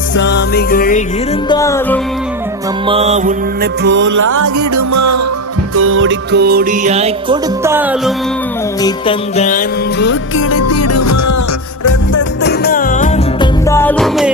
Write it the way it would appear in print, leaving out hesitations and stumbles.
சாமிகள் இருந்தாலும் அம்மா உன்னை போலாகிடுமா? கோடி கோடியாய் கொடுத்தாலும் நீ தந்த அன்பு கிடைத்திடுமா? ரத்தத்தை நான் தந்தாலுமே